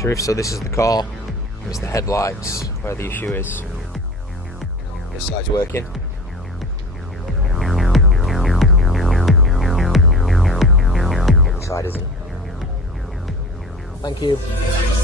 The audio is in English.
Sharif, so this is the car. It's the headlights where the issue is. This side's working. This side isn't. Thank you.